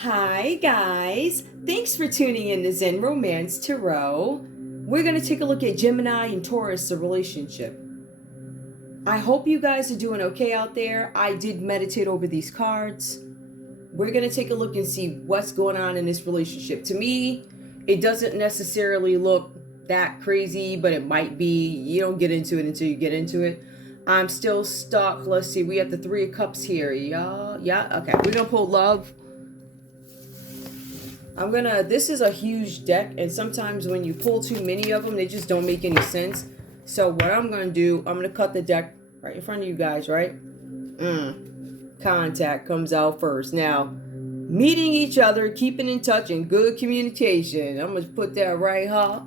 Hi guys, thanks for tuning in to Zen Romance Tarot. We're going to take a look at Gemini and Taurus, the relationship. I hope you guys are doing okay out there. I did meditate over these cards. We're going to take a look and see what's going on in this relationship. To me, it doesn't necessarily look that crazy, but it might be. You don't get into it until you get into it. I'm still stuck. Let's see, we have the Three of Cups here. Yeah, okay. We're going to pull love. This is a huge deck, and sometimes when you pull too many of them, they just don't make any sense. So what I'm going to do, I'm going to cut the deck right in front of you guys, right? Contact comes out first. Now, meeting each other, keeping in touch, and good communication. I'm going to put that right here.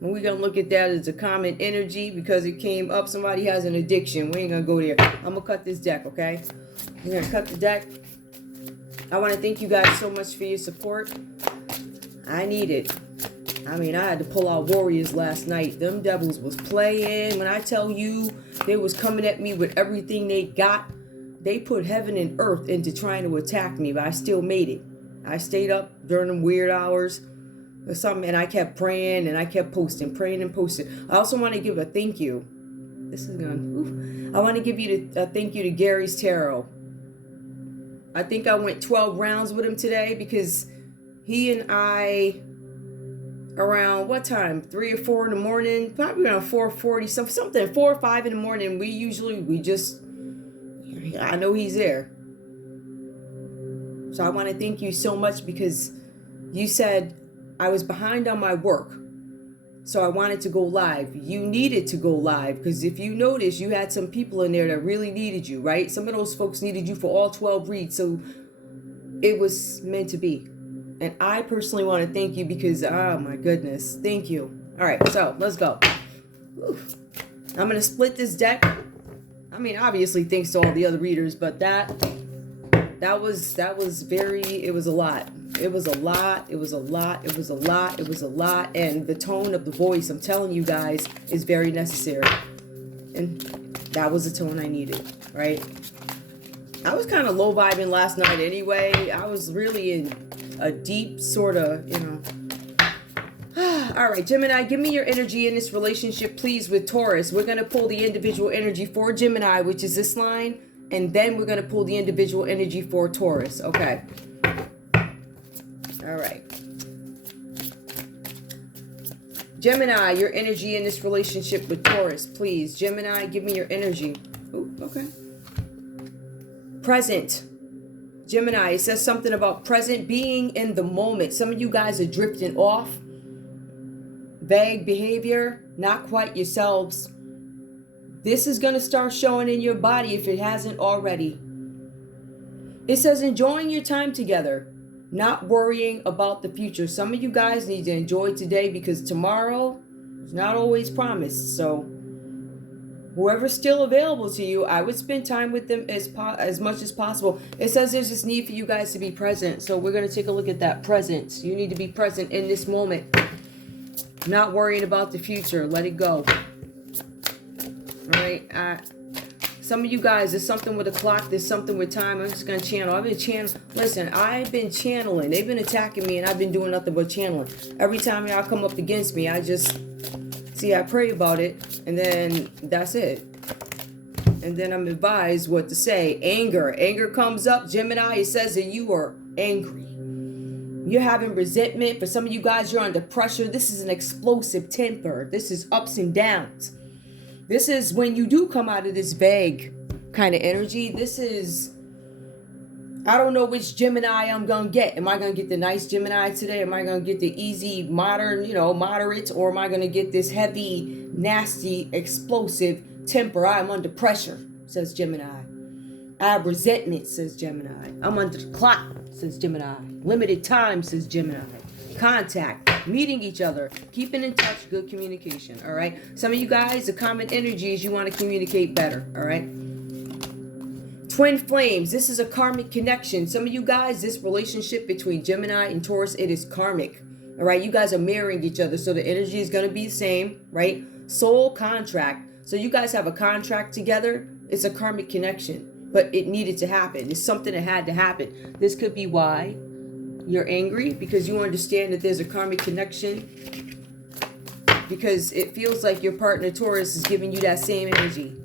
And we're going to look at that as a common energy because it came up. Somebody has an addiction. We ain't going to go there. I'm going to cut this deck, okay? We're going to cut the deck. I want to thank you guys so much for your support. I need it. I mean, I had to pull out warriors last night. Them devils was playing. When I tell you they was coming at me with everything they got, they put heaven and earth into trying to attack me, but I still made it. I stayed up during them weird hours or something, and I kept praying, and I kept posting, praying and posting. I also want to give a thank you. This is going, I want to give you a thank you to Gary's Tarot. I think I went 12 rounds with him today because he and I, around what time? 3 or 4 in the morning, probably around 4:40, something, 4 or 5 in the morning. I know he's there. So I want to thank you so much because you said I was behind on my work. So I wanted to go live. You needed to go live because if you notice, you had some people in there that really needed you, right? Some of those folks needed you for all 12 reads. So it was meant to be. And I personally want to thank you because, oh my goodness, thank you. All right, so let's go. Oof. I'm going to split this deck. I mean, obviously, thanks to all the other readers, but that was very, it was a lot. It was a lot. It was a lot. It was a lot. It was a lot. And the tone of the voice, I'm telling you guys, is very necessary. And that was the tone I needed, right? I was kind of low vibing last night anyway. I was really in a deep sort of, All right, Gemini, give me your energy in this relationship, please, with Taurus. We're going to pull the individual energy for Gemini, which is this line. And then we're going to pull the individual energy for Taurus. Okay. All right. Gemini, your energy in this relationship with Taurus, please. Gemini, give me your energy. Ooh, okay. Present. Gemini, it says something about present, being in the moment. Some of you guys are drifting off. Vague behavior, not quite yourselves. This is going to start showing in your body if it hasn't already. It says enjoying your time together, not worrying about the future. Some of you guys need to enjoy today because tomorrow is not always promised. So whoever's still available to you, I would spend time with them as much as possible. It says there's this need for you guys to be present. So we're going to take a look at that presence. You need to be present in this moment. Not worrying about the future. Let it go. All right. Some of you guys, there's something with a clock. There's something with time. I'm just going to channel. I've been channeling. They've been attacking me, and I've been doing nothing but channeling. Every time y'all come up against me, I pray about it, and then that's it. And then I'm advised what to say. Anger. Anger comes up. Gemini, it says that you are angry. You're having resentment. For some of you guys, you're under pressure. This is an explosive temper. This is ups and downs. This is when you do come out of this vague kind of energy. This is, I don't know which Gemini I'm going to get. Am I going to get the nice Gemini today? Am I going to get the easy, modern, moderate? Or am I going to get this heavy, nasty, explosive temper? I'm under pressure, says Gemini. I have resentment, says Gemini. I'm under the clock, says Gemini. Limited time, says Gemini. Contact, meeting each other, keeping in touch, good communication, all right? Some of you guys, the common energy is you want to communicate better, all right? Twin flames, this is a karmic connection. Some of you guys, this relationship between Gemini and Taurus, it is karmic, all right? You guys are mirroring each other, so the energy is going to be the same, right? Soul contract. So you guys have a contract together. It's a karmic connection, but it needed to happen. It's something that had to happen. This could be why You're angry because you understand that there's a karmic connection. Because it feels like your partner Taurus is giving you that same energy.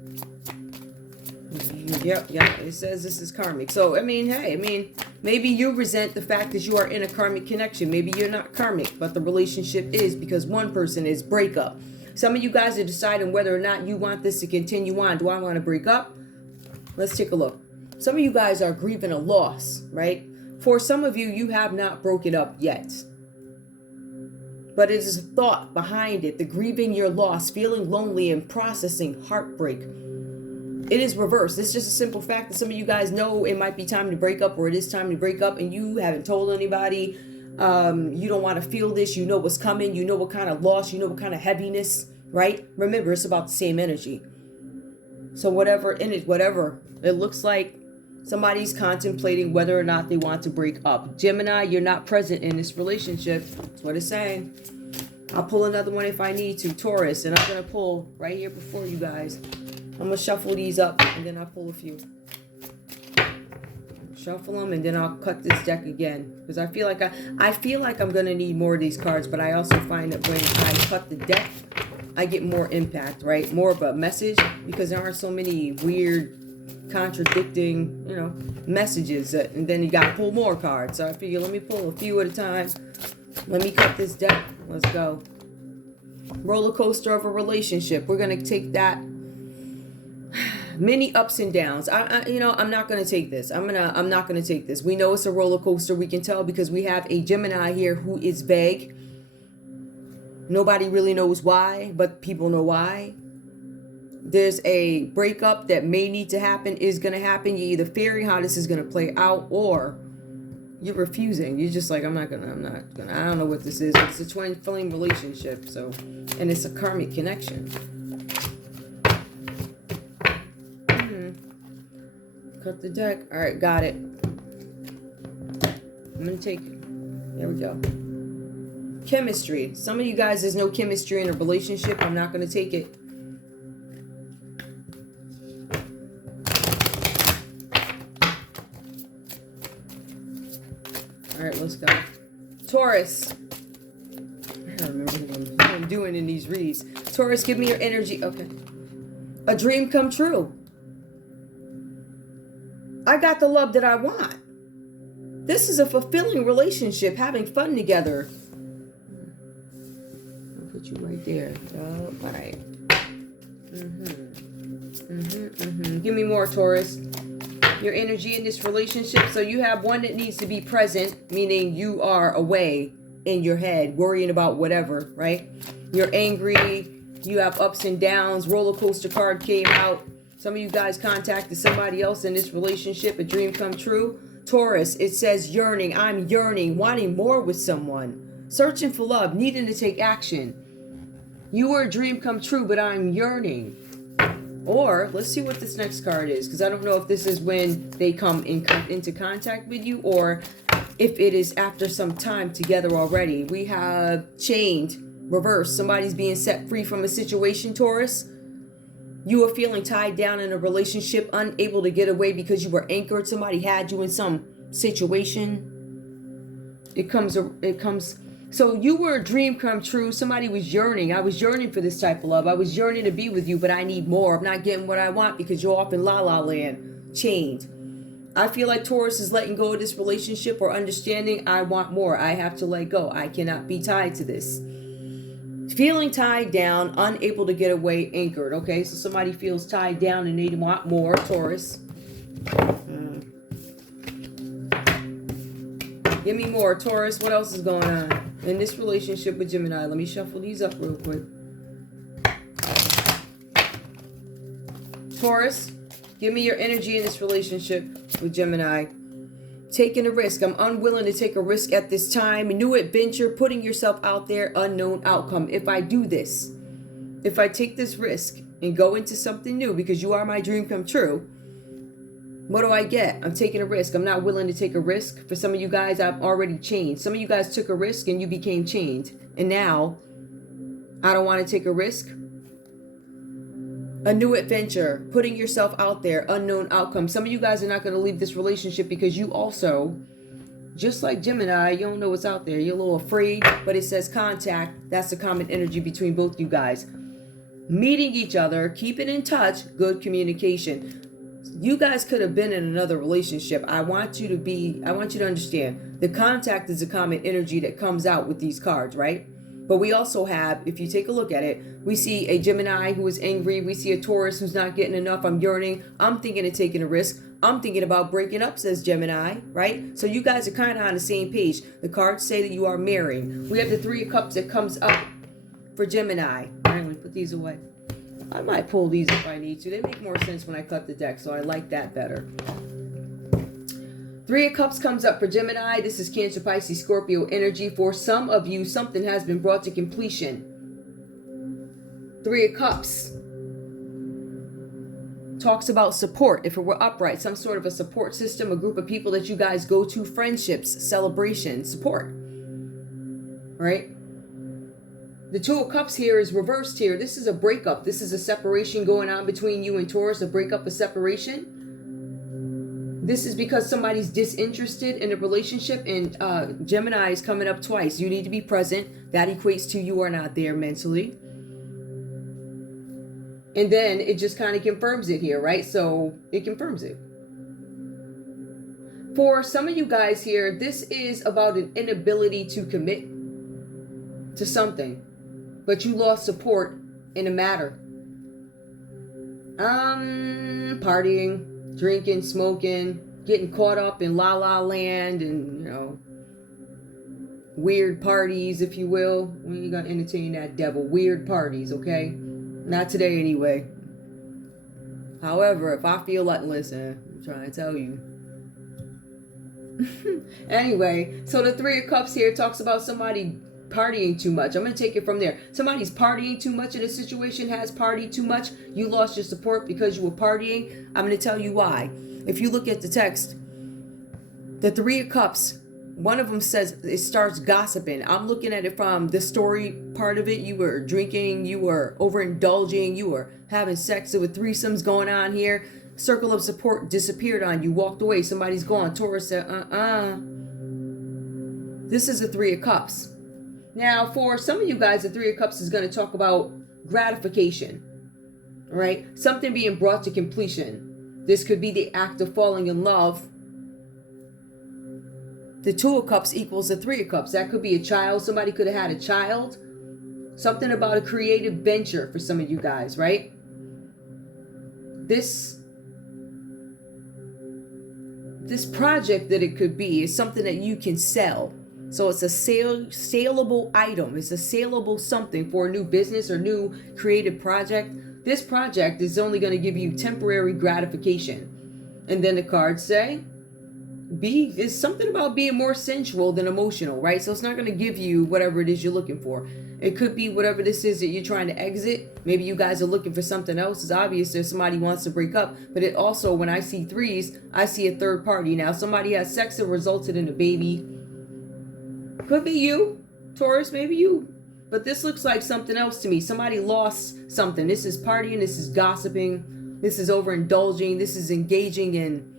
Yep, it says this is karmic. So, I mean, hey, maybe you resent the fact that you are in a karmic connection. Maybe you're not karmic, but the relationship is, because one person is breakup. Some of you guys are deciding whether or not you want this to continue on. Do I want to break up? Let's take a look. Some of you guys are grieving a loss, right? For some of you, you have not broken up yet. But it is a thought behind it, the grieving your loss, feeling lonely, and processing heartbreak. It is reversed. It's just a simple fact that some of you guys know it might be time to break up, or it is time to break up, and you haven't told anybody. You don't want to feel this. You know what's coming. You know what kind of loss. You know what kind of heaviness, right? Remember, it's about the same energy. So whatever it looks like, somebody's contemplating whether or not they want to break up. Gemini, you're not present in this relationship. That's what it's saying. I'll pull another one if I need to. Taurus, and I'm going to pull right here before you guys. I'm going to shuffle these up, and then I'll pull a few. Shuffle them, and then I'll cut this deck again. Because I feel like I'm going to need more of these cards, but I also find that when I cut the deck, I get more impact, right? More of a message, because there aren't so many weird, contradicting, messages. And then you got to pull more cards. So I figure, let me pull a few at a time. Let me cut this deck. Let's go. Roller coaster of a relationship. We're going to take that. Many ups and downs. I'm not going to take this. I'm not going to take this. We know it's a roller coaster. We can tell because we have a Gemini here who is vague. Nobody really knows why, but people know why. There's a breakup that may need to happen, is going to happen. You're either fearing how this is going to play out, or you're refusing. You're just like, I don't know what this is. It's a twin flame relationship. So, and it's a karmic connection. Cut the deck. All right, got it. I'm going to take it. There we go. Chemistry. Some of you guys, there's no chemistry in a relationship. I'm not going to take it. All right, let's go. Taurus. I don't remember what I'm doing in these reads. Taurus, give me your energy. Okay. A dream come true. I got the love that I want. This is a fulfilling relationship, having fun together. I'll put you right there. Oh, all right. Give me more, Taurus. Your energy in this relationship. So you have one that needs to be present, meaning you are away in your head, worrying about whatever, right? You're angry. You have ups and downs. Roller coaster card came out. Some of you guys contacted somebody else in this relationship, a dream come true. Taurus, it says yearning. I'm yearning, wanting more with someone. Searching for love, needing to take action. You were a dream come true, but I'm yearning. Or, let's see what this next card is, because I don't know if this is when they come into contact with you, or if it is after some time together already. We have chained, reverse. Somebody's being set free from a situation, Taurus. You were feeling tied down in a relationship, unable to get away because you were anchored. Somebody had you in some situation. It comes. So you were a dream come true. Somebody was yearning. I was yearning for this type of love. I was yearning to be with you, but I need more. I'm not getting what I want because you're off in la la land, chained. I feel like Taurus is letting go of this relationship, or understanding I want more. I have to let go. I cannot be tied to this. Feeling tied down, unable to get away, anchored. Okay, so somebody feels tied down and they want more, Taurus. Give me more, Taurus. What else is going on in this relationship with Gemini? Let me shuffle these up real quick. Taurus, give me your energy in this relationship with Gemini. Taking a risk. I'm unwilling to take a risk at this time. New adventure, putting yourself out there, unknown outcome. If I do this, if I take this risk and go into something new, because you are my dream come true, what do I get? I'm taking a risk. I'm not willing to take a risk. For some of you guys, I'm already chained. Some of you guys took a risk and you became chained. And now, I don't want to take a risk. A new adventure, putting yourself out there, unknown outcome. Some of you guys are not going to leave this relationship because you also Just like Gemini, you don't know what's out there. You're a little afraid, but it says contact. That's the common energy between both you guys. Meeting each other, keeping in touch, good communication. You guys could have been in another relationship. I want you to understand, the contact is a common energy that comes out with these cards, right? But we also have, if you take a look at it, we see a Gemini who is angry. We see a Taurus who's not getting enough. I'm yearning. I'm thinking of taking a risk. I'm thinking about breaking up, says Gemini, right? So you guys are kind of on the same page. The cards say that you are marrying. We have the Three of Cups that comes up for Gemini. All right, let me put these away. I might pull these if I need to. They make more sense when I cut the deck, so I like that better. Three of Cups comes up for Gemini. This is Cancer, Pisces, Scorpio energy. For some of you, something has been brought to completion. Three of Cups talks about support. If it were upright, some sort of a support system, a group of people that you guys go to, friendships, celebrations, support. Right? The Two of Cups here is reversed here. This is a breakup. This is a separation going on between you and Taurus, a breakup, a separation. This is because somebody's disinterested in a relationship, and Gemini is coming up twice. You need to be present. That equates to you are not there mentally. And then it just kind of confirms it here, right? So it confirms it. For some of you guys here, this is about an inability to commit to something, but you lost support in a matter. Partying, drinking, smoking, getting caught up in la la land and, you know, weird parties, if you will. When you gotta entertain that devil. Weird parties, okay? Not today anyway. However, if I feel like, listen, I'm trying to tell you. Anyway, so the Three of Cups here talks about somebody partying too much. I'm going to take it from there. Somebody's partying too much in a situation, has partied too much. You lost your support because you were partying. I'm going to tell you why. If you look at the text, the Three of Cups, one of them says it starts gossiping. I'm looking at it from the story part of it. You were drinking, you were overindulging, you were having sex. There were threesomes going on here. Circle of support disappeared on you, walked away. Somebody's gone. Taurus said, This is the Three of Cups. Now, for some of you guys, the Three of Cups is going to talk about gratification, right? Something being brought to completion. This could be the act of falling in love. The Two of Cups equals the Three of Cups. That could be a child. Somebody could have had a child. Something about a creative venture for some of you guys, right? This project that it could be is something that you can sell. So it's a saleable item. It's a saleable something for a new business or new creative project. This project is only going to give you temporary gratification. And then the cards say, is something about being more sensual than emotional, right? So it's not going to give you whatever it is you're looking for. It could be whatever this is that you're trying to exit. Maybe you guys are looking for something else. It's obvious that somebody wants to break up. But it also, when I see threes, I see a third party. Now, somebody has sex that resulted in a baby. Could be you, Taurus, maybe you. But this looks like something else to me. Somebody lost something. This is partying. This is gossiping. This is overindulging. This is engaging in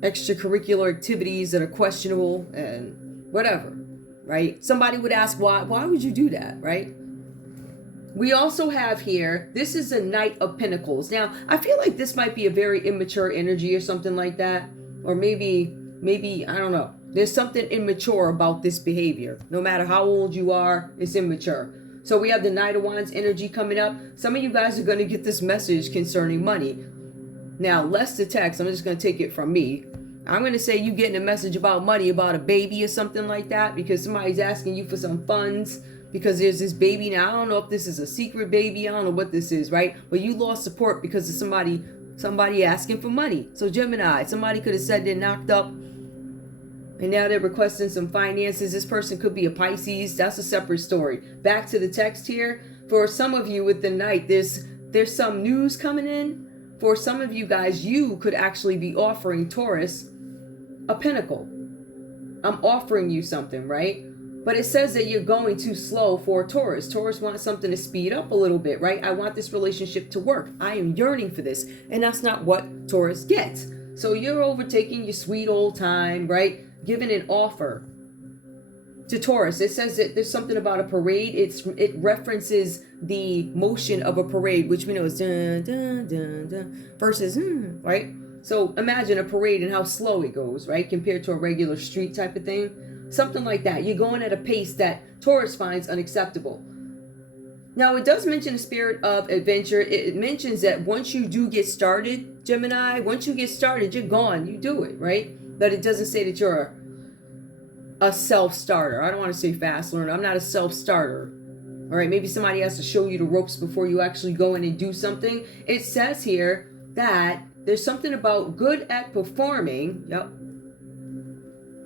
extracurricular activities that are questionable and whatever, right? Somebody would ask, why would you do that, right? We also have here, this is a Knight of Pentacles. Now, I feel like this might be a very immature energy or something like that. Or maybe, I don't know. There's something immature about this behavior. No matter how old you are, it's immature. So we have the Knight of Wands energy coming up. Some of you guys are going to get this message concerning money. Now, less the text. I'm just going to take it from me. I'm going to say you getting a message about money, about a baby or something like that, because somebody's asking you for some funds because there's this baby. Now, I don't know if this is a secret baby. I don't know what this is, right? But you lost support because of somebody asking for money. So Gemini, somebody could have said they're knocked up and now they're requesting some finances. This person could be a Pisces. That's a separate story. Back to the text here. For some of you with the Knight, there's some news coming in. For some of you guys, you could actually be offering Taurus a pentacle. I'm offering you something, right? But it says that you're going too slow for Taurus. Taurus wants something to speed up a little bit, right? I want this relationship to work. I am yearning for this. And that's not what Taurus gets. So you're overtaking your sweet old time, right? given an offer to Taurus. It says that there's something about a parade. It references the motion of a parade, which we know is dun dun dun dun versus right? So imagine a parade and how slow it goes, right? Compared to a regular street type of thing. Something like that. You're going at a pace that Taurus finds unacceptable. Now, it does mention the spirit of adventure. It mentions that once you do get started, Gemini, once you get started, you're gone. You do it, right? But it doesn't say that you're a self-starter. I don't want to say fast learner. I'm not a self-starter. All right, maybe somebody has to show you the ropes before you actually go in and do something. It says here that there's something about good at performing,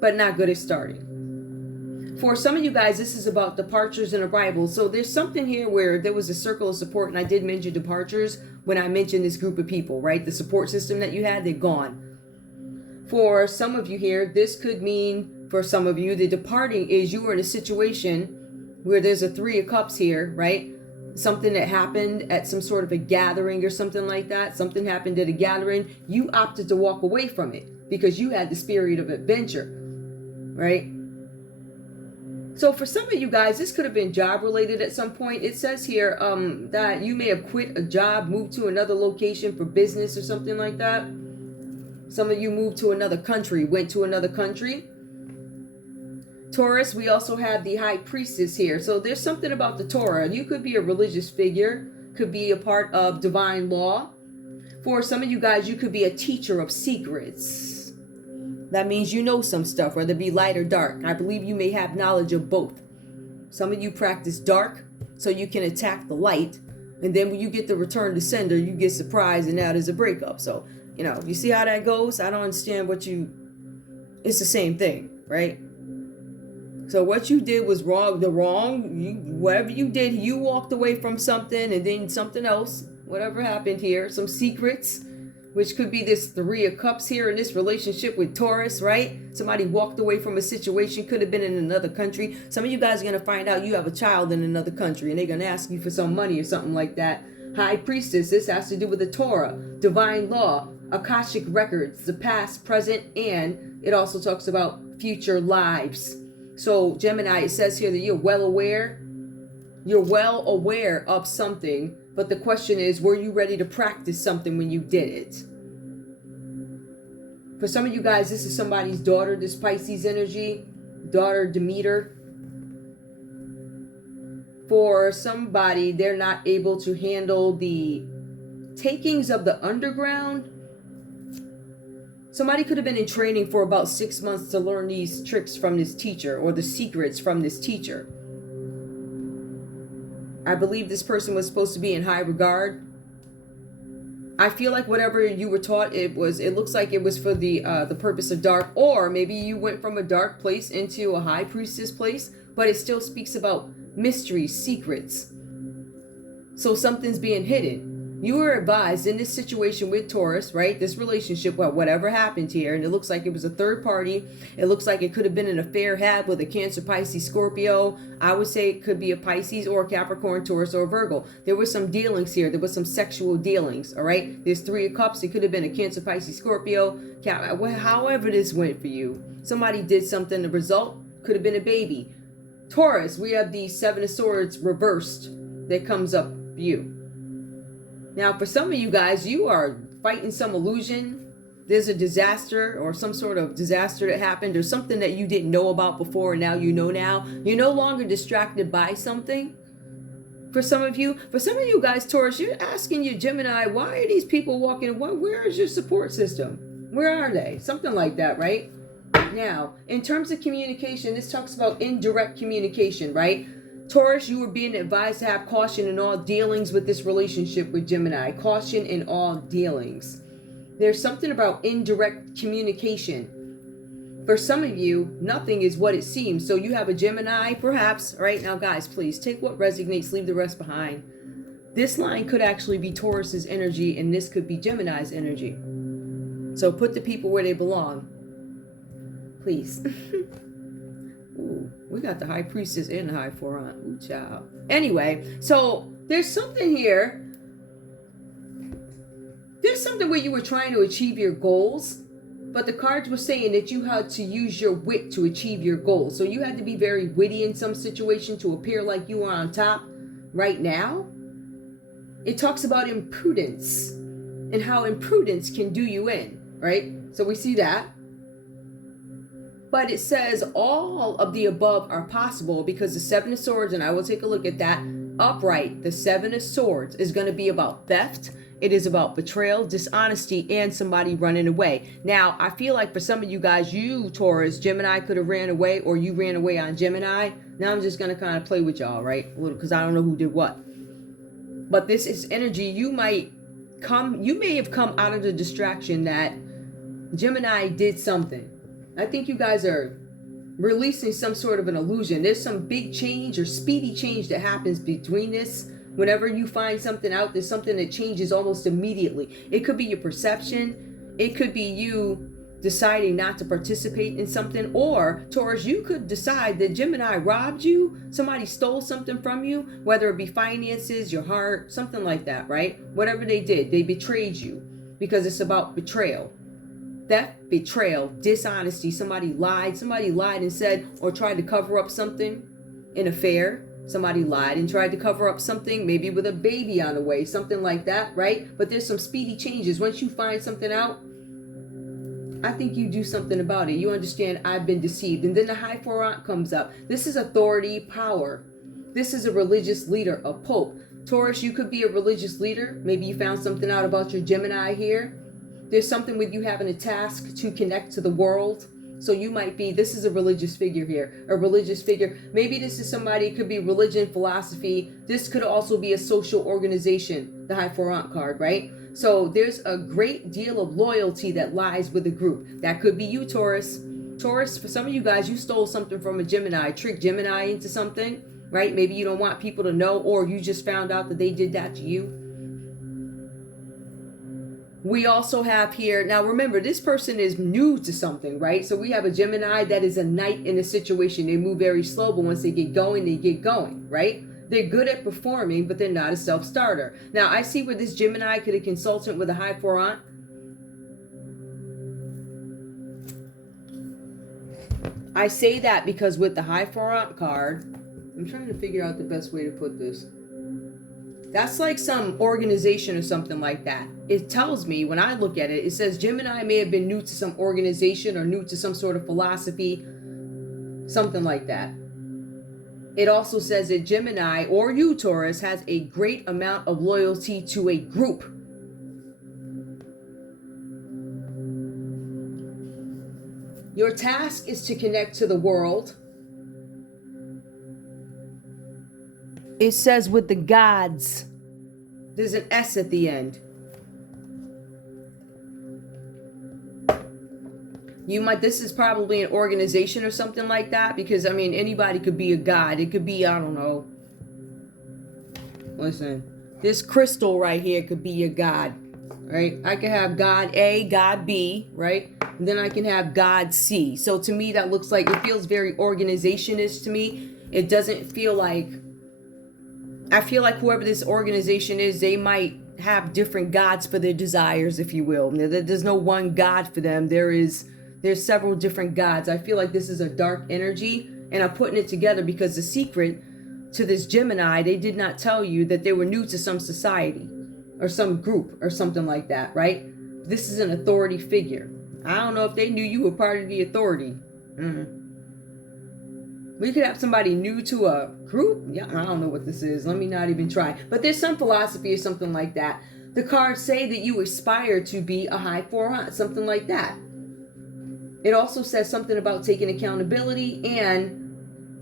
but not good at starting. For some of you guys, this is about departures and arrivals. So there's something here where there was a circle of support, and I did mention departures when I mentioned this group of people, right? The support system that you had, they're gone. For some of you here, this could mean, for some of you, the departing is you were in a situation where there's a 3 of Cups here, right? Something that happened at some sort of a gathering or something like that. Something happened at a gathering. You opted to walk away from it because you had the spirit of adventure, right? So for some of you guys, this could have been job related at some point. It says here that you may have quit a job, moved to another location for business or something like that. Some of you moved to another country, went to another country. Taurus, we also have the High Priestess here. So there's something about the Torah. You could be a religious figure, could be a part of divine law. For some of you guys, you could be a teacher of secrets. That means you know some stuff, whether it be light or dark. I believe you may have knowledge of both. Some of you practice dark so you can attack the light. And then when you get the return to sender, you get surprised and now there's a breakup. So, you see how that goes? I don't understand it's the same thing, right? So what you did was wrong. Whatever you did, you walked away from something and then something else, whatever happened here, some secrets, which could be this 3 of Cups here in this relationship with Taurus, right? Somebody walked away from a situation, could have been in another country. Some of you guys are going to find out you have a child in another country and they're going to ask you for some money or something like that. High Priestess, this has to do with the Torah, divine law, Akashic records, the past, present, and it also talks about future lives. So Gemini, it says here that you're well aware of something, but the question is, were you ready to practice something when you did it? For some of you guys, this is somebody's daughter, this Pisces energy, daughter Demeter. For somebody, they're not able to handle the takings of the underground. Somebody could have been in training for about 6 months to learn these tricks from this teacher or the secrets from this teacher. I believe this person was supposed to be in high regard. I feel like whatever you were taught, it looks like it was for the purpose of dark, or maybe you went from a dark place into a High Priestess place, but it still speaks about mysteries, secrets. So something's being hidden. You were advised in this situation with Taurus, right? This relationship, whatever happened here, and it looks like it was a third party. It looks like it could have been an affair had with a Cancer, Pisces, Scorpio. I would say it could be a Pisces or a Capricorn, Taurus, or Virgo. There were some dealings here. There was some sexual dealings, all right? There's 3 of Cups. It could have been a Cancer, Pisces, Scorpio. However this went for you. Somebody did something. The result could have been a baby. Taurus, we have the 7 of Swords reversed that comes up for you. Now, for some of you guys, you are fighting some illusion. There's a disaster or some sort of disaster that happened or something that you didn't know about before and now you know now. You're no longer distracted by something. For some of you guys, Taurus, you're asking your Gemini, why are these people walking? Where is your support system? Where are they? Something like that, right? Now, in terms of communication, this talks about indirect communication, right? Taurus, you were being advised to have caution in all dealings with this relationship with Gemini. Caution in all dealings. There's something about indirect communication. For some of you, nothing is what it seems. So you have a Gemini, perhaps. Right now, guys, please take what resonates, leave the rest behind. This line could actually be Taurus's energy, and this could be Gemini's energy. So put the people where they belong. Please. Ooh, we got the High Priestess and the High Forearm. Ooh, child. Anyway, so there's something here. There's something where you were trying to achieve your goals, But the cards were saying that you had to use your wit to achieve your goals. So you had to be very witty in some situation to appear like you are on top right now. It talks about imprudence and how imprudence can do you in, right? So we see that. But it says all of the above are possible because the Seven of Swords, and I will take a look at that, upright, the Seven of Swords is going to be about theft. It is about betrayal, dishonesty, and somebody running away. Now, I feel like for some of you guys, you, Taurus, Gemini could have ran away, or you ran away on Gemini. Now I'm just going to kind of play with y'all, right? A little, because I don't know who did what. But this is energy. You may have come out of the distraction that Gemini did something. I think you guys are releasing some sort of an illusion. There's some big change or speedy change that happens between this. Whenever you find something out, there's something that changes almost immediately. It could be your perception. It could be you deciding not to participate in something. Or, Taurus, you could decide that Gemini robbed you. Somebody stole something from you, whether it be finances, your heart, something like that, right? Whatever they did, they betrayed you because it's about betrayal. Theft, betrayal, dishonesty. Somebody lied and said or tried to cover up something, an affair. Somebody lied and tried to cover up something, maybe with a baby on the way, something like that, right? But there's some speedy changes. Once you find something out, I think you do something about it. You understand, I've been deceived. And then the High Forant comes up. This is authority, power. This is a religious leader, a pope. Taurus, you could be a religious leader. Maybe you found something out about your Gemini here. There's something with you having a task to connect to the world. So you might be, this is a religious figure here, a religious figure. Maybe this is somebody, it could be religion, philosophy. This could also be a social organization, the High Forant card, right? So there's a great deal of loyalty that lies with the group. That could be you, Taurus. Taurus, for some of you guys, you stole something from a Gemini, tricked Gemini into something, right? Maybe you don't want people to know, or you just found out that they did that to you. We also have here, now remember, this person is new to something, right? So we have a Gemini that is a knight in a situation. They move very slow, but once they get going, right? They're good at performing, but they're not a self-starter. Now, I see where this Gemini could be a consultant with a High Forant. I say that because with the High Forant card, I'm trying to figure out the best way to put this. That's like some organization or something like that. It tells me, when I look at it, it says Gemini may have been new to some organization or new to some sort of philosophy, something like that. It also says that Gemini, or you, Taurus, has a great amount of loyalty to a group. Your task is to connect to the world. It says with the gods. There's an S at the end. This is probably an organization or something like that, because I mean, anybody could be a god. It could be, I don't know. Listen, this crystal right here could be a god, right? I could have God A, God B, right? And then I can have God C. So to me, that looks like, it feels very organization-ish to me. It doesn't feel like, I feel like whoever this organization is, they might have different gods for their desires, if you will. There's no one god for them. There's several different gods. I feel like this is a dark energy, and I'm putting it together because the secret to this Gemini, they did not tell you that they were new to some society or some group or something like that, right? This is an authority figure. I don't know if they knew you were part of the authority. We could have somebody new to a group. Yeah, I don't know what this is. Let me not even try. But there's some philosophy or something like that. The cards say that you aspire to be a High Forant, something like that. It also says something about taking accountability, and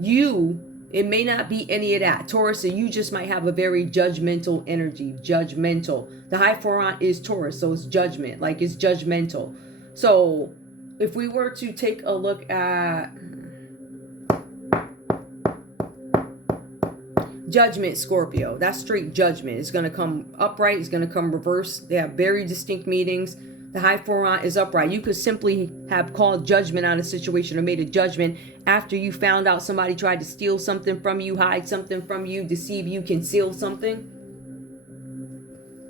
it may not be any of that. Taurus, so you just might have a very judgmental energy. Judgmental. The High Forant is Taurus, so it's judgment. Like, it's judgmental. So if we were to take a look at Judgment, Scorpio, that's straight judgment. It's going to come upright. It's going to come reversed. They have very distinct meanings. The High Forant is upright. You could simply have called judgment on a situation or made a judgment after you found out somebody tried to steal something from you, hide something from you, deceive you, conceal something.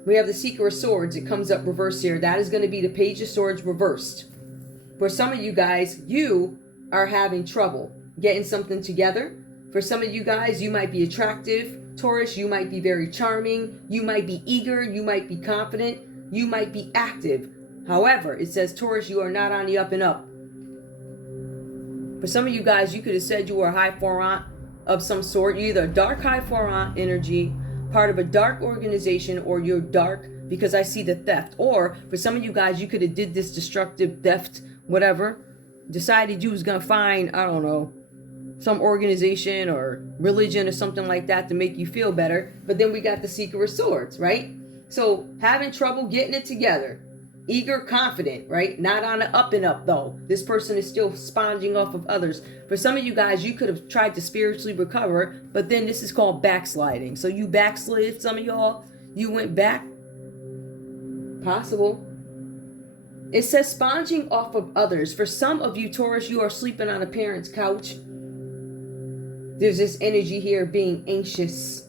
We have the Seeker of Swords. It comes up reversed here. That is going to be the Page of Swords reversed. For some of you guys, you are having trouble getting something together. For some of you guys, you might be attractive. Taurus, you might be very charming. You might be eager. You might be confident. You might be active. However, it says, Taurus, you are not on the up and up. For some of you guys, you could have said you were a high four-aunt of some sort. You're either a dark high four-aunt energy, part of a dark organization, or you're dark because I see the theft. Or for some of you guys, you could have did this destructive theft, whatever, decided you was going to find, I don't know, some organization or religion or something like that to make you feel better. But then we got the Seeker of Swords, right? So having trouble getting it together. Eager, confident, right? Not on the up and up, though. This person is still sponging off of others. For some of you guys, you could have tried to spiritually recover, but then this is called backsliding. So you backslid, some of y'all. You went back. Possible. It says sponging off of others. For some of you, Taurus, you are sleeping on a parent's couch. There's this energy here being anxious.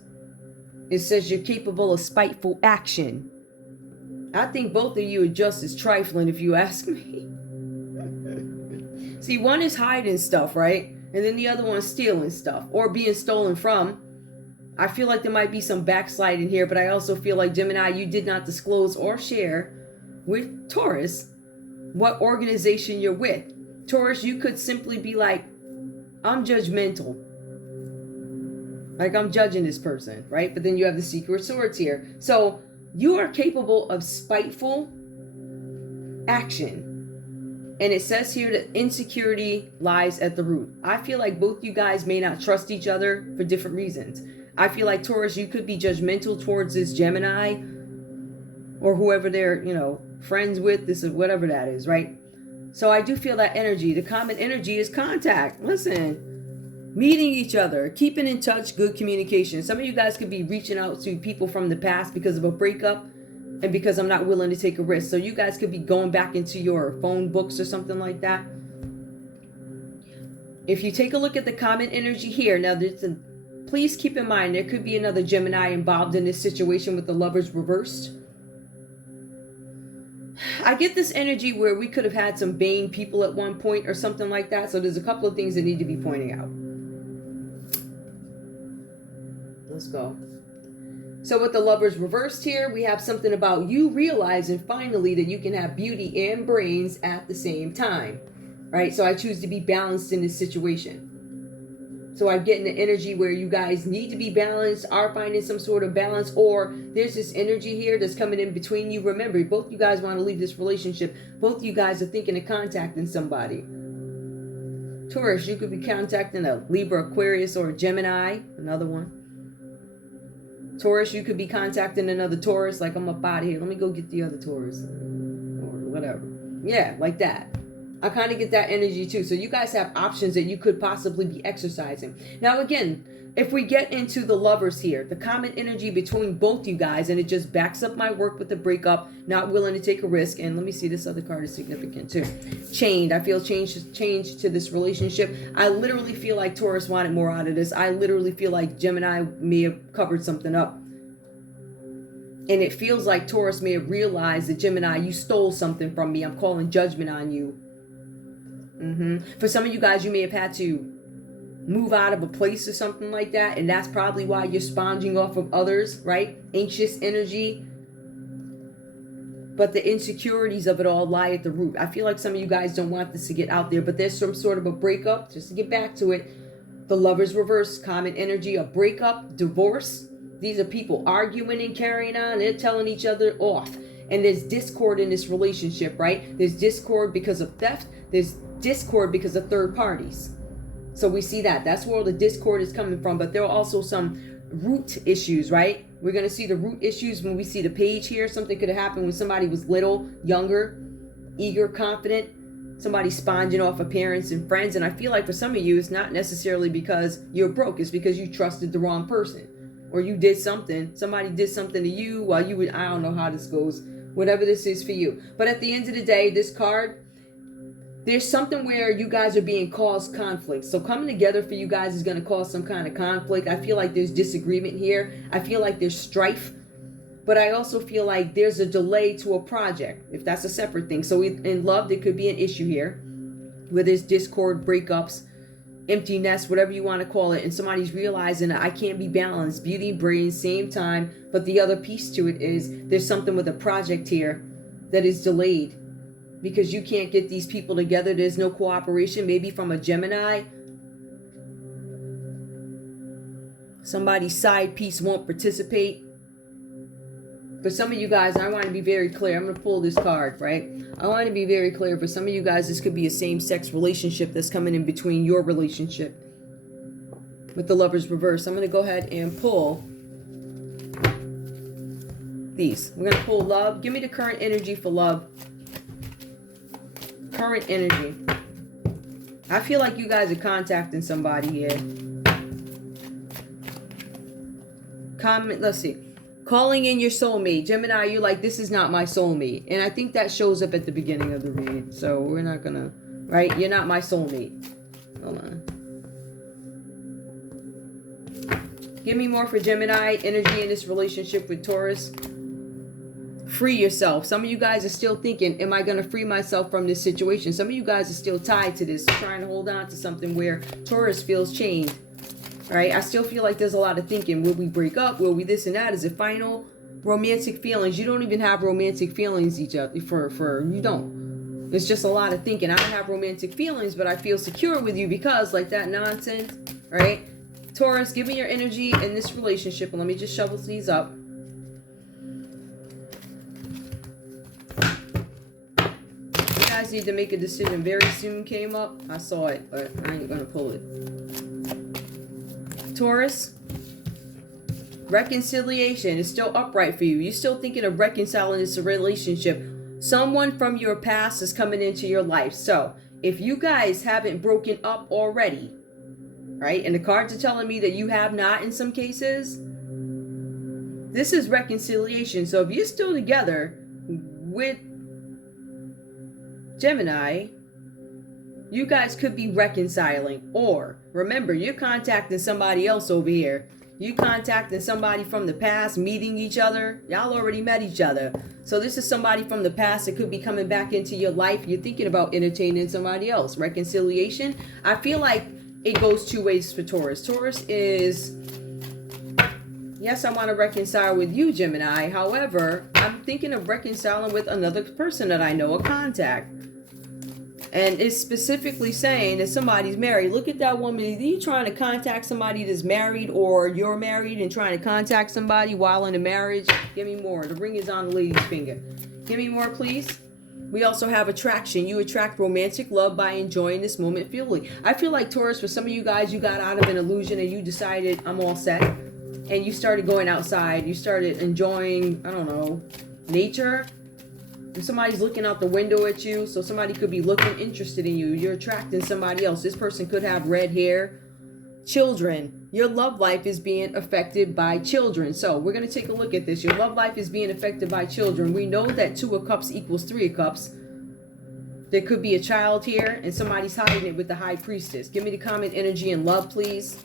It says you're capable of spiteful action. I think both of you are just as trifling, if you ask me. See, one is hiding stuff, right? And then the other one is stealing stuff or being stolen from. I feel like there might be some backsliding here, but I also feel like, Gemini, you did not disclose or share with Taurus what organization you're with. Taurus, you could simply be like, I'm judgmental. Like, I'm judging this person, right? But then you have the Seeker of Swords here. So you are capable of spiteful action. And it says here that insecurity lies at the root. I feel like both you guys may not trust each other for different reasons. I feel like, Taurus, you could be judgmental towards this Gemini or whoever they're, friends with, this is whatever that is, right? So I do feel that energy. The common energy is contact. Listen. Meeting each other, keeping in touch, good communication. Some of you guys could be reaching out to people from the past because of a breakup and because I'm not willing to take a risk. So you guys could be going back into your phone books or something like that. If you take a look at the common energy here, now please keep in mind there could be another Gemini involved in this situation with the Lovers reversed. I get this energy where we could have had some vain people at one point or something like that. So there's a couple of things that need to be pointing out. Let's go. So with the Lovers reversed here, we have something about you realizing finally that you can have beauty and brains at the same time, right? So I choose to be balanced in this situation. So I'm getting the energy where you guys need to be balanced, are finding some sort of balance, or there's this energy here that's coming in between you. Remember, both you guys want to leave this relationship. Both you guys are thinking of contacting somebody. Taurus, you could be contacting a Libra, Aquarius, or a Gemini, another one. Taurus, you could be contacting another Taurus, like, I'm up out of here. Let me go get the other Taurus. Or whatever. Yeah, like that. I kind of get that energy too. So you guys have options that you could possibly be exercising. Now, again, if we get into the Lovers here, the common energy between both you guys, and it just backs up my work with the breakup, not willing to take a risk. And let me see, this other card is significant too. Chained. I feel change to this relationship. I literally feel like Taurus wanted more out of this. I literally feel like Gemini may have covered something up. And it feels like Taurus may have realized that, Gemini, you stole something from me. I'm calling judgment on you. For some of you guys, you may have had to move out of a place or something like that, and that's probably why you're sponging off of others, right? Anxious energy. But the insecurities of it all lie at the root. I feel like some of you guys don't want this to get out there, but there's some sort of a breakup. Just to get back to it, the Lovers reverse, common energy, a breakup, divorce. These are people arguing and carrying on. They're telling each other off. And there's discord in this relationship, right? There's discord because of theft. There's discord because of third parties. So we see that. That's where all the discord is coming from. But there are also some root issues, right? We're going to see the root issues when we see the page here. Something could have happened when somebody was little, younger, eager, confident. Somebody sponging off of parents and friends. And I feel like for some of you, it's not necessarily because you're broke. It's because you trusted the wrong person. Or you did something. Somebody did something to you while you would, I don't know how this goes. Whatever this is for you. But at the end of the day, this card, there's something where you guys are being caused conflict. So coming together for you guys is going to cause some kind of conflict. I feel like there's disagreement here. I feel like there's strife. but I also feel like there's a delay to a project, if that's a separate thing. So in love, there could be an issue here where there's discord, breakups, empty nest, whatever you want to call it, and somebody's realizing that I can't be balanced, beauty and brain, same time. But the other piece to it is there's something with a project here that is delayed because you can't get these people together. There's no cooperation, maybe from a Gemini. Somebody's side piece won't participate. For some of you guys, I want to be very clear. I'm going to pull this card, right? I want to be very clear. For some of you guys, this could be a same-sex relationship that's coming in between your relationship with the Lover's reverse. I'm going to go ahead and pull these. We're going to pull love. Give me the current energy for love. Current energy. I feel like you guys are contacting somebody here. Let's see. Calling in your soulmate. Gemini, you're like, this is not my soulmate. And I think that shows up at the beginning of the read. So we're not gonna, right? You're not my soulmate. Hold on. Give me more for Gemini. Energy in this relationship with Taurus. Free yourself. Some of you guys are still thinking, am I going to free myself from this situation? Some of you guys are still tied to this, trying to hold on to something where Taurus feels chained. All right, I still feel like there's a lot of thinking. Will we break up? Will we this and that? Is it final? Romantic feelings. You don't even have romantic feelings each other you don't. It's just a lot of thinking. I don't have romantic feelings, but I feel secure with you because like that nonsense, right? Taurus, give me your energy in this relationship. And let me just shovel these up. You guys need to make a decision very soon came up. I saw it, but I ain't gonna pull it. Taurus, reconciliation is still upright for you. You're still thinking of reconciling this relationship. Someone from your past is coming into your life. So if you guys haven't broken up already, right, and the cards are telling me that you have not in some cases, this is reconciliation. So if you're still together with Gemini, you guys could be reconciling. Or remember, you're contacting somebody else over here. You contacting somebody from the past, meeting each other. Y'all already met each other. So this is somebody from the past that could be coming back into your life. You're thinking about entertaining somebody else. Reconciliation. I feel like it goes two ways for Taurus. Taurus is, yes, I want to reconcile with you, Gemini. However, I'm thinking of reconciling with another person that I know, a contact. And it's specifically saying that somebody's married. Look at that woman. Are you trying to contact somebody that's married, or you're married and trying to contact somebody while in a marriage? Give me more. The ring is on the lady's finger. Give me more, please. We also have attraction. You attract romantic love by enjoying this moment fully. I feel like, Taurus, for some of you guys, you got out of an illusion and you decided, I'm all set. And you started going outside. You started enjoying, I don't know, nature. Somebody's looking out the window at you, so somebody could be looking interested in you. You're attracting somebody else. This person could have red hair. Children. Your love life is being affected by children. So we're going to take a look at this. Your love life is being affected by children. We know that 2 of Cups equals 3 of Cups. There could be a child here, and somebody's hiding it with the High Priestess. Give me the common energy and love, please.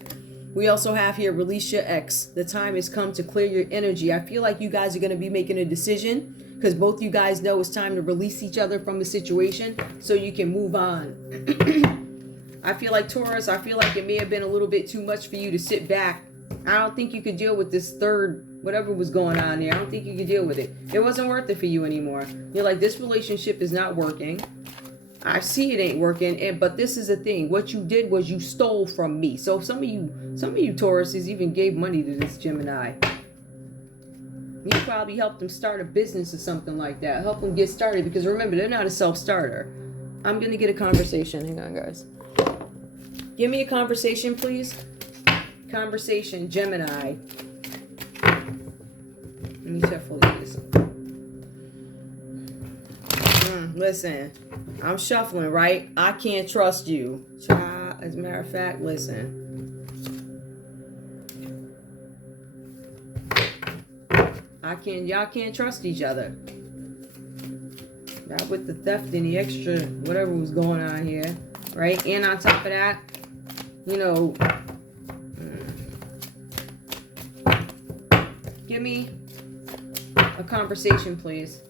We also have here, release your ex. The time has come to clear your energy. I feel like you guys are going to be making a decision, because both you guys know it's time to release each other from the situation so you can move on. I feel like, Taurus, I feel like it may have been a little bit too much for you to sit back. I don't think you could deal with this third, whatever was going on there. I don't think you could deal with it. It wasn't worth it for you anymore. You're like, this relationship is not working. I see it ain't working, but this is the thing. What you did was you stole from me. So some of you Tauruses even gave money to this Gemini. You probably helped them start a business or something like that. Help them get started, because remember, they're not a self-starter. I'm going to get a conversation. Hang on, guys. Give me a conversation, please. Conversation, Gemini. Let me shuffle this. Listen, I'm shuffling, right? I can't trust you. Child, as a matter of fact, listen. Y'all can't trust each other. Not with the theft and the extra, whatever was going on here, right? And on top of that, you know, give me A conversation, please.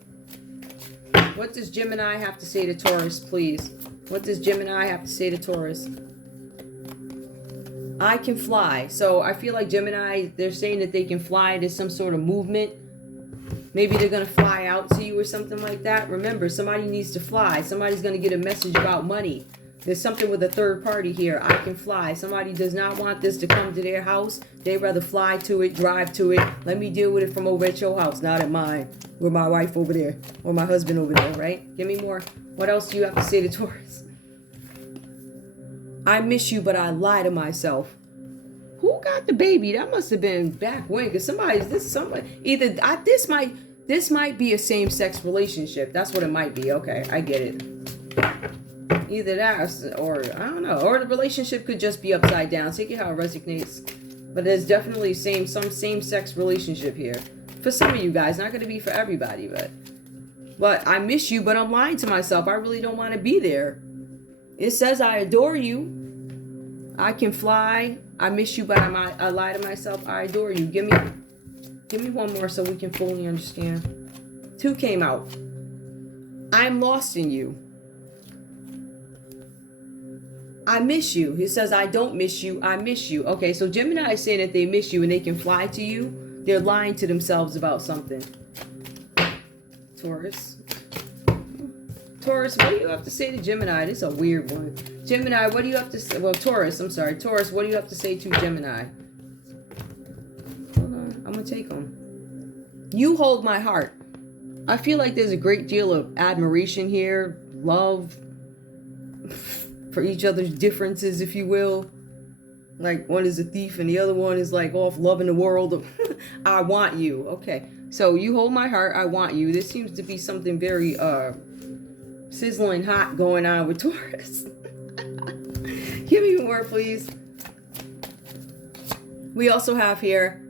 What does Gemini have to say to Taurus, please? What does Gemini have to say to Taurus? I can fly. So I feel like Gemini, they're saying that they can fly. There's some sort of movement. Maybe they're going to fly out to you or something like that. Remember, somebody needs to fly. Somebody's going to get a message about money. There's something with a third party here. I can fly. Somebody does not want this to come to their house. They'd rather fly to it, drive to it. Let me deal with it from over at your house, not at mine. With my wife over there. Or my husband over there, right? Give me more. What else do you have to say to Taurus? I miss you, but I lie to myself. Who got the baby? That must have been back when. Because this might be a same-sex relationship. That's what it might be. Okay, I get it. Either that or I don't know. Or the relationship could just be upside down. Take it how it resonates. But there's definitely some same-sex relationship here. For some of you guys. Not going to be for everybody. But I miss you, but I'm lying to myself. I really don't want to be there. It says I adore you. I can fly. I miss you, but I lie to myself. I adore you. Give me one more so we can fully understand. 2 came out. I'm lost in you. I miss you. He says, I don't miss you. I miss you. Okay, so Gemini is saying that they miss you and they can fly to you. They're lying to themselves about something. Taurus. Taurus, what do you have to say to Gemini? This is a weird one. Gemini, what do you have to say? Well, Taurus, I'm sorry. Taurus, what do you have to say to Gemini? Hold on. I'm going to take them. You hold my heart. I feel like there's a great deal of admiration here. Love. For each other's differences, if you will. Like, one is a thief and the other one is like off loving the world. I want you. Okay. So, you hold my heart. I want you. This seems to be something very, sizzling hot going on with Taurus. Give me more, please. We also have here,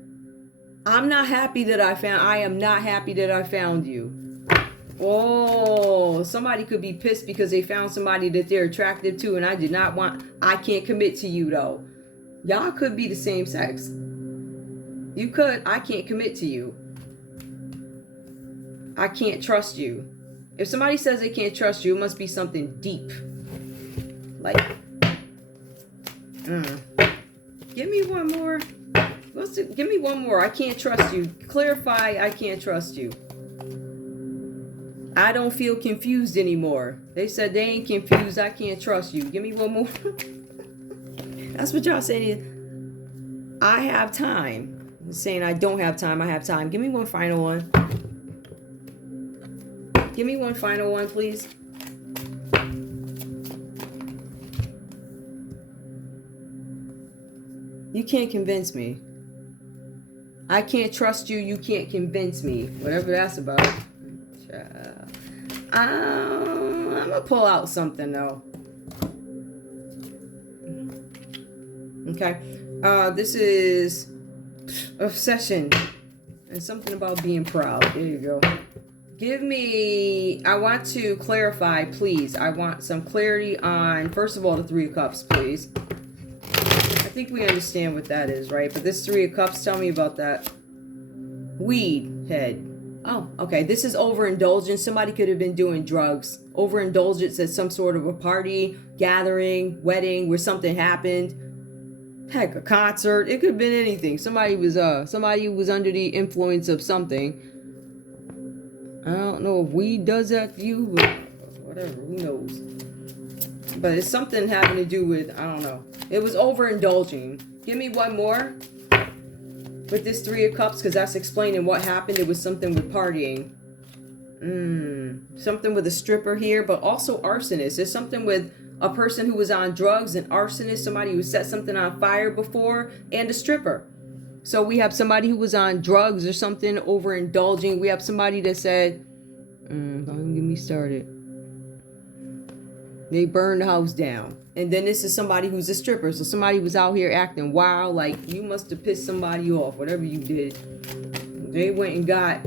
I am not happy that I found you. Oh, somebody could be pissed because they found somebody that they're attractive to and I can't commit to you though. Y'all could be the same sex. You could, I can't commit to you. I can't trust you. If somebody says they can't trust you, it must be something deep. Like, give me one more. Give me one more. I can't trust you. Clarify, I can't trust you. I don't feel confused anymore. They said they ain't confused. I can't trust you. Give me one more. That's what y'all saying. I have time. I'm saying I don't have time. I have time. Give me one final one. Give me one final one, please. You can't convince me. I can't trust you. You can't convince me. Whatever that's about. I'm going to pull out something, though. Okay. This is obsession. And something about being proud. There you go. I want to clarify, please. I want some clarity on, first of all, the 3 of Cups, please. I think we understand what that is, right? But this 3 of Cups, tell me about that. Weed head. Oh, okay. This is overindulgence. Somebody could have been doing drugs. Overindulgence at some sort of a party, gathering, wedding, where something happened. Heck, a concert. It could have been anything. Somebody was under the influence of something. I don't know if weed does that to you, but whatever, who knows. But it's something having to do with, I don't know. It was overindulging. Give me one more with this 3 of Cups, because that's explaining what happened. It was something with partying. Something with a stripper here, but also arsonist. There's something with a person who was on drugs, an arsonist, somebody who set something on fire before, and a stripper. So we have somebody who was on drugs or something, overindulging. We have somebody that said, don't even get me started. They burned the house down. And then this is somebody who's a stripper. So somebody was out here acting wild, like you must have pissed somebody off, whatever you did. They went and got,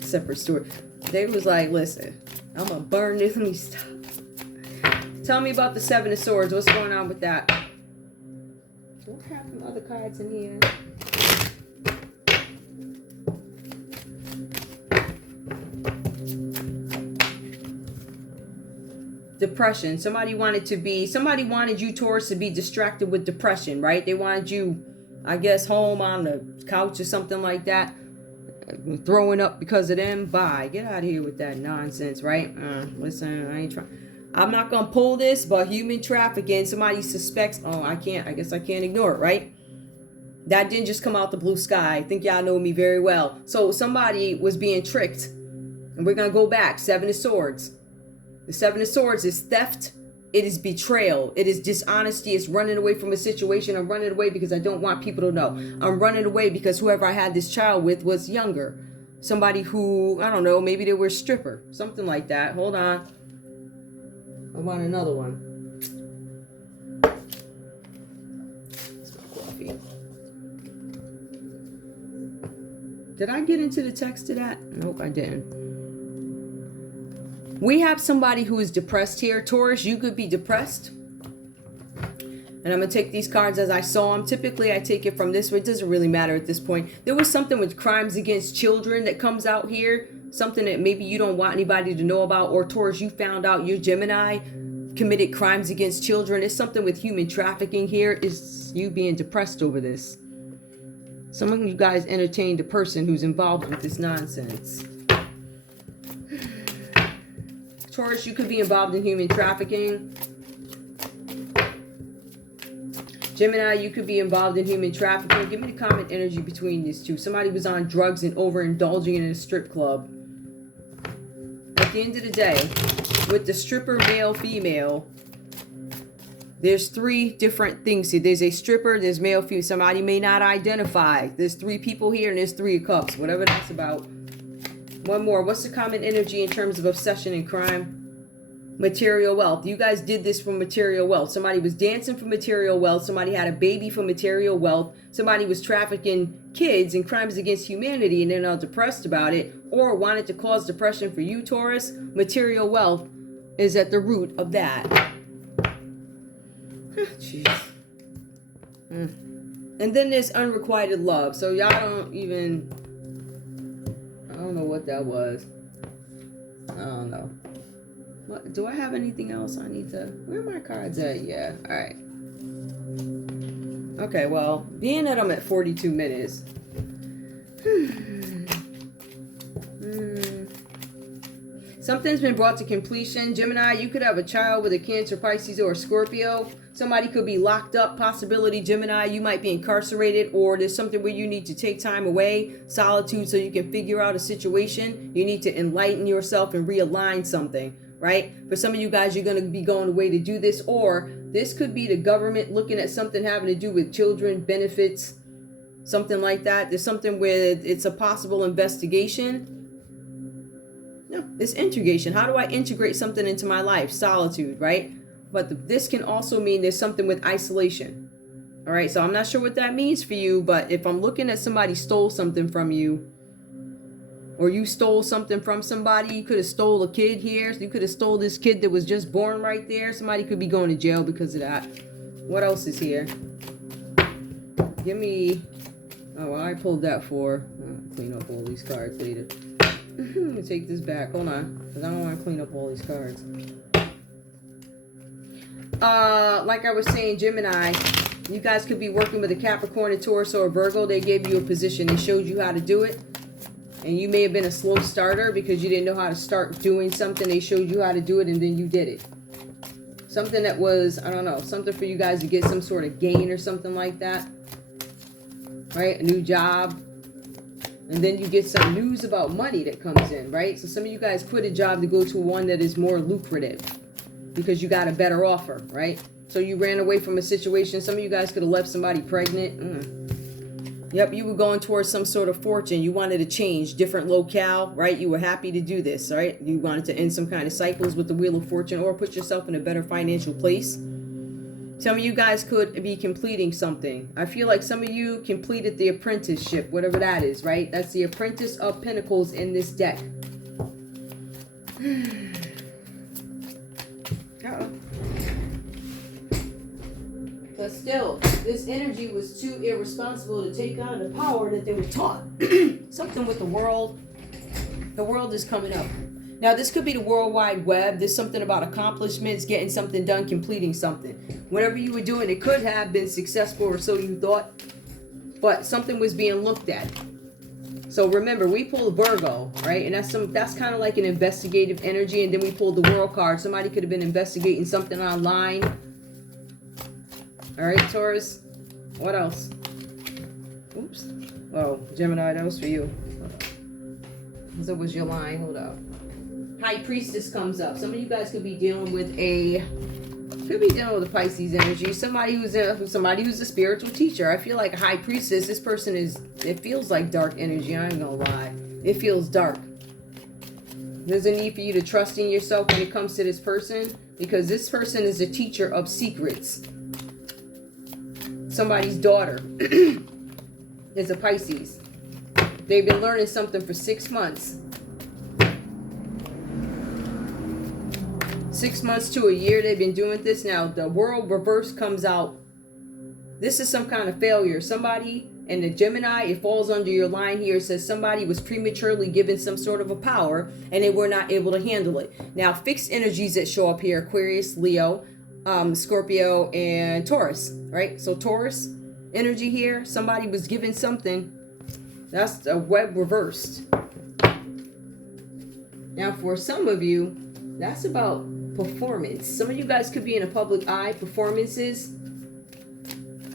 separate story. They was like, listen, I'm going to burn this. Let me stop. Tell me about the 7 of Swords. What's going on with that? What happened to other cards in here? depression. Somebody wanted you, Taurus, to be distracted with depression, right? They wanted you, I guess, home on the couch or something like that, throwing up because of them. Bye. Get out of here with that nonsense, right? Listen, I ain't trying. I'm not gonna pull this, but human trafficking, somebody suspects, I guess I can't ignore it, right? That didn't just come out the blue sky. I think y'all know me very well. So somebody was being tricked. And we're gonna go back. 7 of Swords. The 7 of Swords is theft. It is betrayal. It is dishonesty. It's running away from a situation. I'm running away because I don't want people to know. I'm running away because whoever I had this child with was younger. Somebody who, I don't know, maybe they were a stripper. Something like that. Hold on. I want another one. It's my coffee. Did I get into the text of that? Nope, I didn't. We have somebody who is depressed here. Taurus, you could be depressed. And I'm going to take these cards as I saw them. Typically, I take it from this way. It doesn't really matter at this point. There was something with crimes against children that comes out here. Something that maybe you don't want anybody to know about. Or Taurus, you found out your Gemini committed crimes against children. It's something with human trafficking here. Is you being depressed over this. Some of you guys entertained a person who's involved with this nonsense. Taurus, you could be involved in human trafficking. Gemini, you could be involved in human trafficking. Give me the common energy between these two. Somebody was on drugs and overindulging in a strip club. At the end of the day, with the stripper male, female, there's 3 different things here. There's a stripper, there's male, female. Somebody may not identify. There's 3 people here and there's 3 of cups. Whatever that's about. One more. What's the common energy in terms of obsession and crime? Material wealth. You guys did this for material wealth. Somebody was dancing for material wealth. Somebody had a baby for material wealth. Somebody was trafficking kids and crimes against humanity and they're now depressed about it or wanted to cause depression for you, Taurus. Material wealth is at the root of that. Jeez. And then there's unrequited love. So y'all don't even... I don't know what that was. I don't know. What, do I have anything else I need to... Where are my cards at? Yeah. All right. Okay, well, being that I'm at 42 minutes... Something's been brought to completion. Gemini, you could have a child with a Cancer, Pisces, or a Scorpio. Somebody could be locked up. Possibility, Gemini, you might be incarcerated, or there's something where you need to take time away, solitude, so you can figure out a situation. You need to enlighten yourself and realign something, right? For some of you guys, you're going to be going away to do this, or this could be the government looking at something having to do with children, benefits, something like that. There's something where it's a possible investigation. No, it's integration. How do I integrate something into my life? Solitude, right? But this can also mean there's something with isolation. All right, so I'm not sure what that means for you, but if I'm looking at somebody stole something from you, or you stole something from somebody, you could have stole a kid here. You could have stole this kid that was just born right there. Somebody could be going to jail because of that. What else is here? Give me... Oh, well, I pulled that for... I'll clean up all these cards later. Let me take this back. Hold on. Because I don't want to clean up all these cards. Like I was saying, Gemini, you guys could be working with a Capricorn, a Taurus, or a Virgo. They gave you a position. They showed you how to do it. And you may have been a slow starter because you didn't know how to start doing something. They showed you how to do it and then you did it. Something that was, I don't know, something for you guys to get some sort of gain or something like that. Right? A new job. And then you get some news about money that comes in, right? So some of you guys quit a job to go to one that is more lucrative because you got a better offer, right? So you ran away from a situation. Some of you guys could have left somebody pregnant. Yep, you were going towards some sort of fortune. You wanted to change, different locale, right? You were happy to do this, right? You wanted to end some kind of cycles with the Wheel of Fortune or put yourself in a better financial place. Some of you guys could be completing something. I feel like some of you completed the apprenticeship, whatever that is, right? That's the Apprentice of Pentacles in this deck. But still, this energy was too irresponsible to take on the power that they were taught. Something with the world. The world is coming up. Now, this could be the World Wide Web. There's something about accomplishments, getting something done, completing something. Whatever you were doing, it could have been successful, or so you thought, but something was being looked at. So remember, we pulled Virgo, right? And that's kind of like an investigative energy. And then we pulled the World card. Somebody could have been investigating something online. All right, Taurus. What else? Oops. Oh, Gemini, that was for you. Because it was your line. Hold up. High Priestess comes up. Some of you guys could be dealing with a Pisces energy. Somebody who's a spiritual teacher. I feel like a High Priestess. This person it feels like dark energy. I ain't gonna lie. It feels dark. There's a need for you to trust in yourself when it comes to this person, because this person is a teacher of secrets. Somebody's daughter is a Pisces. They've been learning something for 6 months. 6 months to a year they've been doing this. Now the World reverse comes out. This is some kind of failure. Somebody, and the Gemini, it falls under your line here. It says somebody was prematurely given some sort of a power and they were not able to handle it. Now fixed energies that show up here: Aquarius, Leo, Scorpio, and Taurus, right? So Taurus energy here, somebody was given something. That's a web reversed. Now for some of you, that's about performance. Some of you guys could be in a public eye. Performances.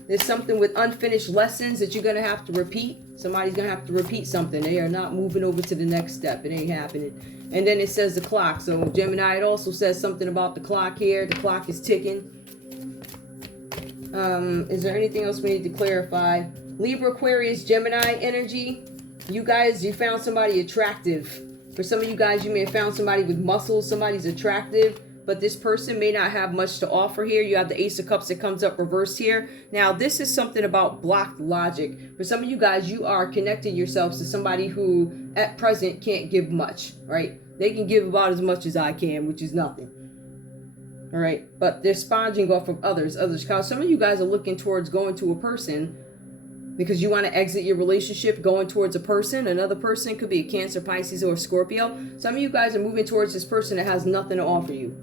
There's something with unfinished lessons that you're going to have to repeat. Somebody's going to have to repeat something. They are not moving over to the next step. It ain't happening. And then it says the clock. So Gemini, it also says something about the clock here. The clock is ticking. Is there anything else we need to clarify? Libra, Aquarius, Gemini energy. You guys, you found somebody attractive. For some of you guys, you may have found somebody with muscles. Somebody's attractive, but this person may not have much to offer here. You have the Ace of Cups that comes up reversed here. Now, this is something about blocked logic. For some of you guys, you are connecting yourselves to somebody who, at present, can't give much, right? They can give about as much as I can, which is nothing. All right, but they're sponging off of others. Some of you guys are looking towards going to a person because you want to exit your relationship, going towards a person. Another person could be a Cancer, Pisces, or Scorpio. Some of you guys are moving towards this person that has nothing to offer you.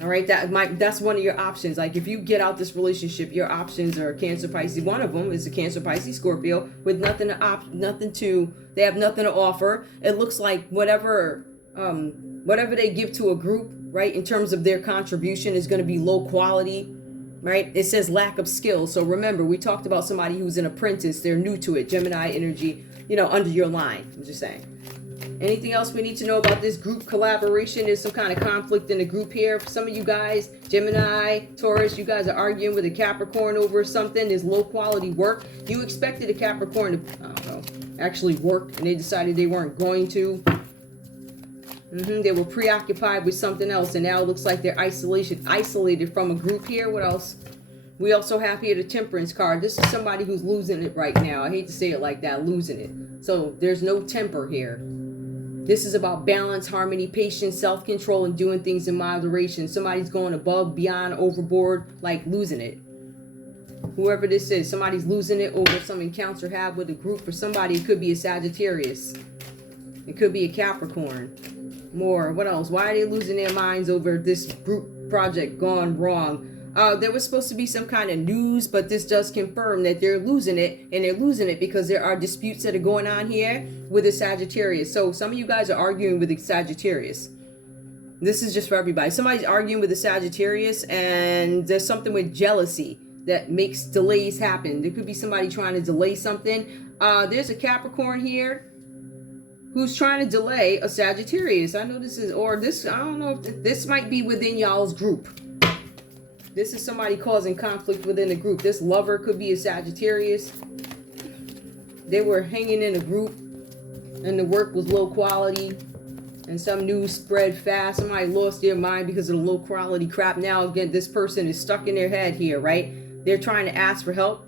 All right, that's one of your options. Like if you get out this relationship, your options are Cancer, Pisces. One of them is a Cancer, Pisces, Scorpio with they have nothing to offer. It looks like whatever they give to a group, right, in terms of their contribution is going to be low quality. Right? It says lack of skill. So remember, we talked about somebody who's an apprentice. They're new to it. Gemini energy, under your line. I'm just saying. Anything else we need to know about this group collaboration? There's some kind of conflict in the group here. For some of you guys, Gemini, Taurus, you guys are arguing with a Capricorn over something. There's low quality work. You expected a Capricorn to, actually work, and they decided they weren't going to. They were preoccupied with something else, and now it looks like they're isolated from a group here. What else? We also have here the Temperance card. This is somebody who's losing it right now. I hate to say it like that, losing it. So there's no temper here. This is about balance, harmony, patience, self-control, and doing things in moderation. Somebody's going above, beyond, overboard, like losing it. Whoever this is, somebody's losing it over some encounter have with a group. For somebody, it could be a Sagittarius. It could be a Capricorn. More. What else? Why are they losing their minds over this group project gone wrong? There was supposed to be some kind of news, but this does confirm that they're losing it, and they're losing it because there are disputes that are going on here with a Sagittarius. So some of you guys are arguing with a Sagittarius. This is just for everybody. Somebody's arguing with a Sagittarius, and there's something with jealousy that makes delays happen. There could be somebody trying to delay something. There's a Capricorn here who's trying to delay a Sagittarius. I know this is, I don't know if this might be within y'all's group. This is somebody causing conflict within the group. This lover could be a Sagittarius. They were hanging in a group and the work was low quality and some news spread fast. Somebody lost their mind because of the low quality crap. Now again, this person is stuck in their head here, right? They're trying to ask for help.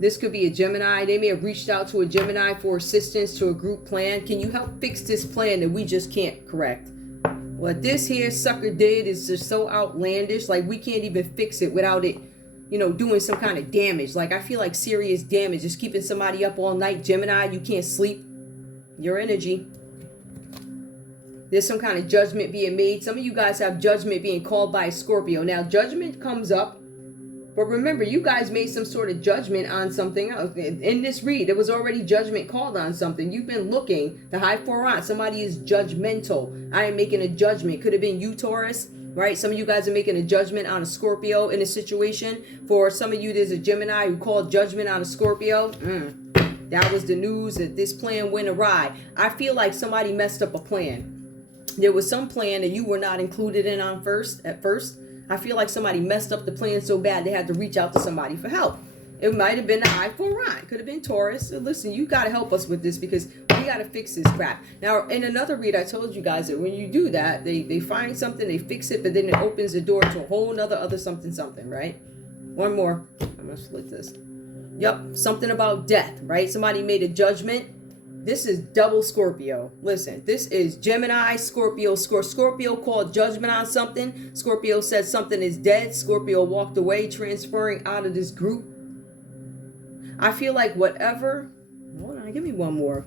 This could be a Gemini. They may have reached out to a Gemini for assistance to a group plan. Can you help fix this plan that we just can't correct? What this here sucker did is just so outlandish. Like we can't even fix it without it, doing some kind of damage. Like I feel like serious damage. Just keeping somebody up all night. Gemini, you can't sleep. Your energy. There's some kind of judgment being made. Some of you guys have judgment being called by a Scorpio. Now, judgment comes up, but remember, you guys made some sort of judgment on something else. In this read, there was already judgment called on something. You've been looking. The high four on. Somebody is judgmental. I am making a judgment. Could have been you, Taurus, right? Some of you guys are making a judgment on a Scorpio in a situation. For some of you, there's a Gemini who called judgment on a Scorpio. That was the news that this plan went awry. I feel like somebody messed up a plan. There was some plan that you were not included in at first. I feel like somebody messed up the plan so bad they had to reach out to somebody for help. It might have been the high four on. Could have been Taurus. So listen, you got to help us with this because we got to fix this crap. Now, in another read, I told you guys that when you do that, they find something, they fix it, but then it opens the door to a whole nother other something, right? One more. I'm going to split this. Yep, something about death, right? Somebody made a judgment. This is double Scorpio. Listen, this is Gemini, Scorpio. Scorpio called judgment on something. Scorpio said something is dead. Scorpio walked away, transferring out of this group. I feel like whatever... Hold on, give me one more.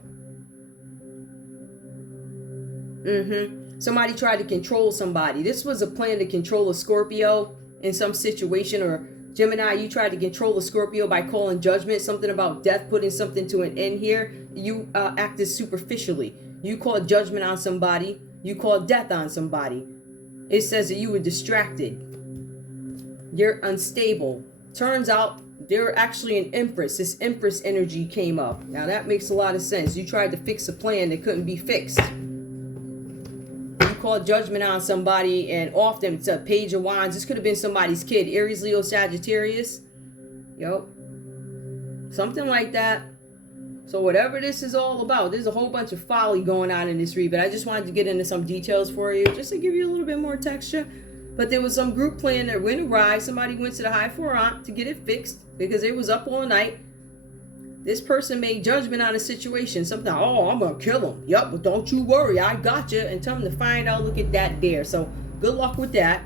Somebody tried to control somebody. This was a plan to control a Scorpio in some situation, or Gemini, you tried to control a Scorpio by calling judgment, something about death, putting something to an end here. You acted superficially. You called judgment on somebody. You called death on somebody. It says that you were distracted. You're unstable. Turns out they're actually an Empress. This Empress energy came up. Now that makes a lot of sense. You tried to fix a plan that couldn't be fixed. Called judgment on somebody, and often it's a Page of Wands. This could have been somebody's kid. Aries, Leo, Sagittarius. Yep. Something like that. So whatever this is all about, there's a whole bunch of folly going on in this read, but I just wanted to get into some details for you, just to give you a little bit more texture. But there was some group plan that went awry. Somebody went to the high four aunt to get it fixed because it was up all night. This person made judgment on a situation. Something, oh, I'm going to kill him. Yup, but don't you worry. I got you. And tell him to find out. Look at that there. So good luck with that.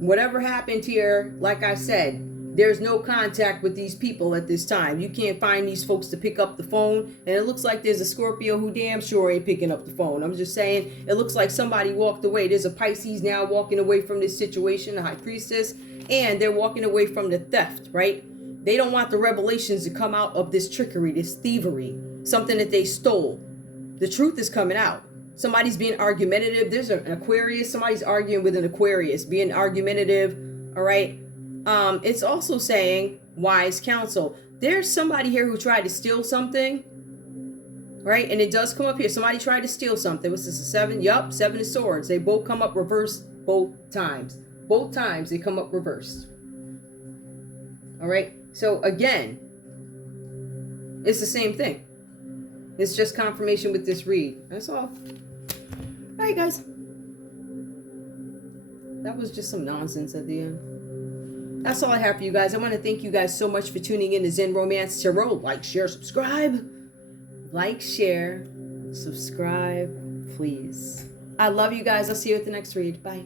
Whatever happened here, like I said, there's no contact with these people at this time. You can't find these folks to pick up the phone. And it looks like there's a Scorpio who damn sure ain't picking up the phone. I'm just saying, it looks like somebody walked away. There's a Pisces now walking away from this situation, the High Priestess. And they're walking away from the theft, right? They don't want the revelations to come out of this trickery, this thievery, something that they stole. The truth is coming out. Somebody's being argumentative. There's an Aquarius. Somebody's arguing with an Aquarius, being argumentative, all right? It's also saying wise counsel. There's somebody here who tried to steal something, right? And it does come up here. Somebody tried to steal something. What's this, a 7? Yup, 7 of Swords. They both come up reversed both times. Both times they come up reversed. All right. So again, it's the same thing. It's just confirmation with this read. That's all. All right, guys. That was just some nonsense at the end. That's all I have for you guys. I want to thank you guys so much for tuning in to Zen Romance Tarot. Like, share, subscribe. Like, share, subscribe, please. I love you guys. I'll see you at the next read. Bye.